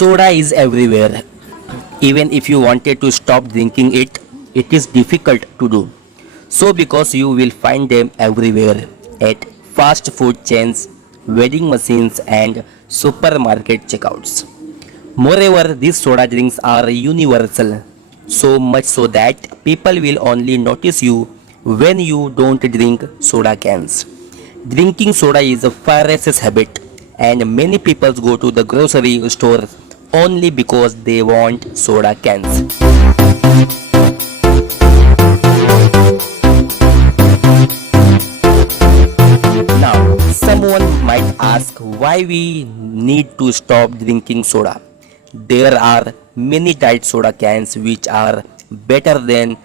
Soda is everywhere. Even if you wanted to stop drinking it, it is difficult to do. So, because you will find them everywhere at fast food chains, vending machines, and supermarket checkouts. Moreover, these soda drinks are universal, so much so that people will only notice you when you don't drink soda cans. Drinking soda is a voracious habit, and many people go to the grocery store only because they want soda cans. Now, someone might ask why we need to stop drinking soda. There are many diet soda cans which are better than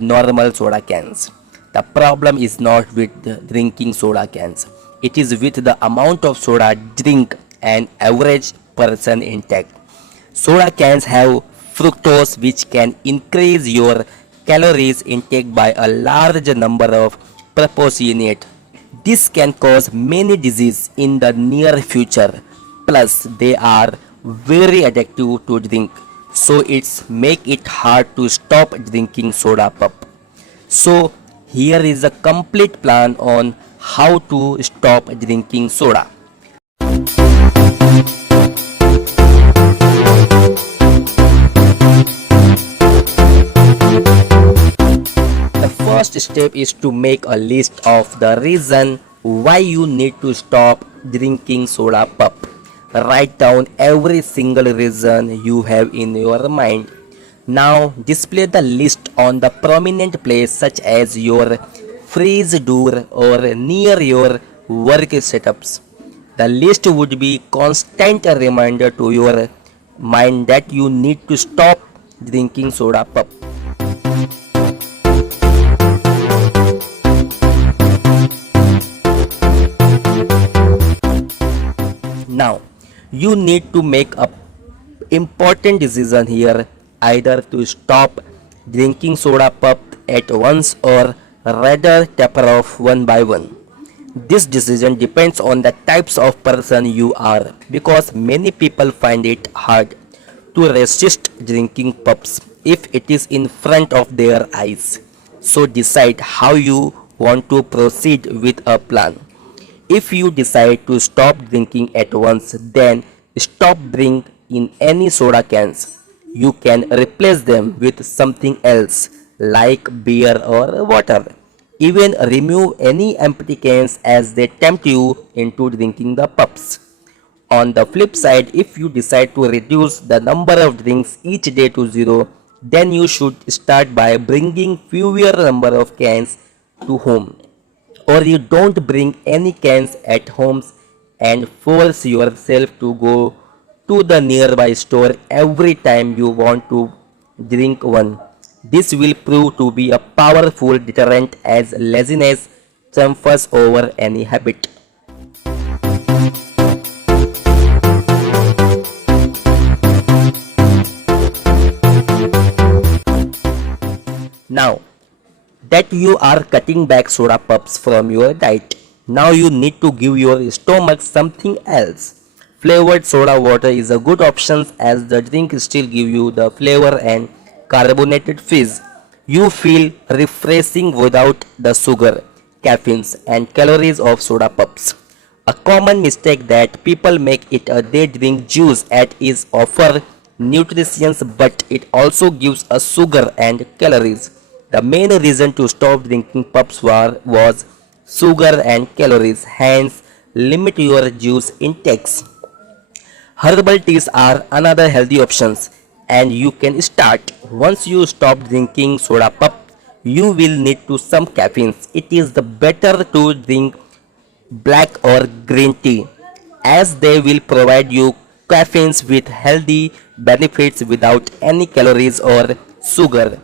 normal soda cans. The problem is not with the drinking soda cans. It is with the amount of soda drink an average person intake. Soda cans have fructose which can increase your calories intake by a large number of proportionate. This can cause many diseases in the near future. Plus, they are very addictive to drink, so it's make it hard to stop drinking soda pop. So, here is a complete plan on how to stop drinking soda. The first step is to make a list of the reason why you need to stop drinking soda pop. Write down every single reason you have in your mind. Now display the list on the prominent place such as your fridge door or near your work setups. The list would be constant reminder to your mind that you need to stop drinking soda pop. Now you need to make a important decision here, either to stop drinking soda pop at once or rather taper off one by one. This decision depends on the types of person you are, because many people find it hard to resist drinking pops if it is in front of their eyes. So decide how you want to proceed with a plan. If you decide to stop drinking at once, then stop drinking in any soda cans. You can replace them with something else like beer or water. Even remove any empty cans as they tempt you into drinking the pups. On the flip side, if you decide to reduce the number of drinks each day to zero, then you should start by bringing fewer number of cans to home, or you don't bring any cans at homes and force yourself to go to the nearby store every time you want to drink one. This will prove to be a powerful deterrent as laziness triumphs over any habit. Now that you are cutting back soda pups from your diet, now you need to give your stomach something else. Flavored soda water is a good option as the drink still give you the flavor and carbonated fizz. You feel refreshing without the sugar, caffeine and calories of soda pups. A common mistake that people make it a they drink juice at is offer nutrition, but it also gives us sugar and calories. The main reason to stop drinking pups was sugar and calories, hence limit your juice intakes. Herbal teas are another healthy options and you can start. Once you stop drinking soda pop, you will need to some caffeine. It is the better to drink black or green tea as they will provide you caffeine with healthy benefits without any calories or sugar.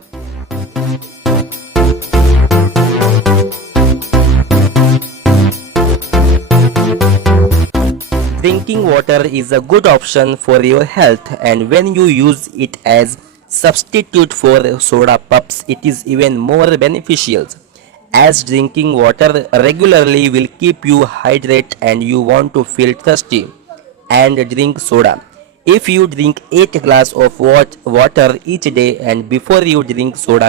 Drinking water is a good option for your health, and when you use it as substitute for soda pups, it is even more beneficial, as drinking water regularly will keep you hydrated and you want to feel thirsty and drink soda. If you drink 8 glass of water each day and before you drink soda,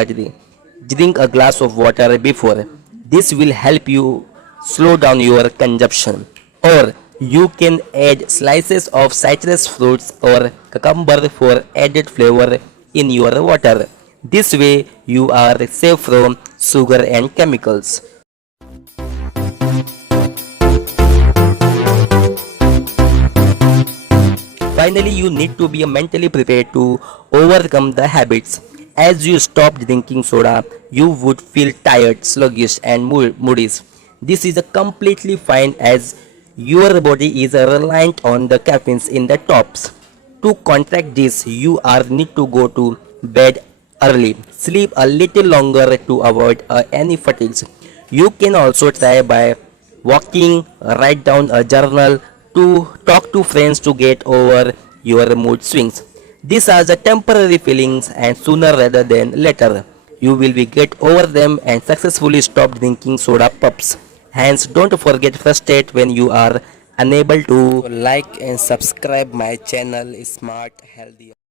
drink a glass of water before. This will help you slow down your consumption. Or you can add slices of citrus fruits or cucumber for added flavor in your water. This way you are safe from sugar and chemicals. Finally, you need to be mentally prepared to overcome the habits. As you stop drinking soda, you would feel tired, sluggish, and moody. This is a completely fine as your body is reliant on the caffeine in the tops. To contract this, you are need to go to bed early, sleep a little longer to avoid any fatigues. You can also try by walking, write down a journal, to talk to friends to get over your mood swings. These are the temporary feelings and sooner rather than later you will be get over them and successfully stop drinking soda pups. Hence don't forget frustrate when you are unable to like and subscribe my channel Smart Healthy.